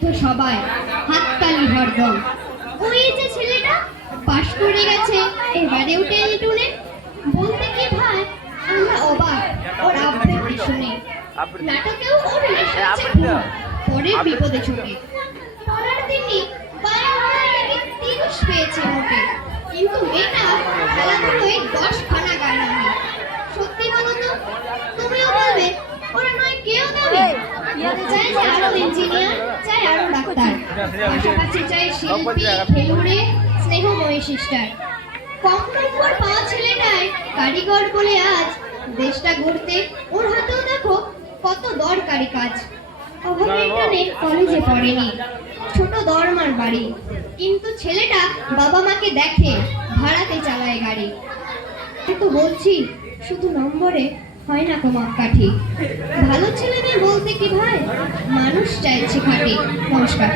তো সবাই হাততালি হরদম। ওই যে ছেলেটা পাশ করে গেছে এবারেও টেনে টুনে। বলতে কি ভাই, আমরা অবাক ওর আবৃত্তি শুনে। নাটকেও ওর এসেছে খুব পরের বিপদে ছুটে। পড়ার দিনই পায়ে হারায় তিরিশ পেয়েছে মোটে, কিন্তু মেয়েটা খেলাধুলোয় 10 খানা গান আমি। সত্যি বলো তো, তুমিও বলবে ওরা নয় কেউ দাবি। চাই যে আরো ইঞ্জিনিয়ার, চাই আরো ডাক্তার, পাশাপাশি চাই শিল্পী, খেলুড়ে, স্নেহময়ী সিস্টার। কম নম্বর পাওয়া ছেলেটাই কারিগর বলে আজ দেশটা গড়তে ওর হাতেও দেখো কত দরকারি কাজ। অভাবের টানে কলেজে পড়েনি, ছোট দরমার বাড়ি, কিন্তু ছেলেটা বাবা মাকে দেখে ভাড়াতে চালায় গাড়ি। কিন্তু বলছি শুধু নম্বরে হয় না কো মাপকাঠি। ভালো ছেলে মেয়ে বলতে কি ভাই, মানুষ চাইছে খাঁটি। নমস্কার।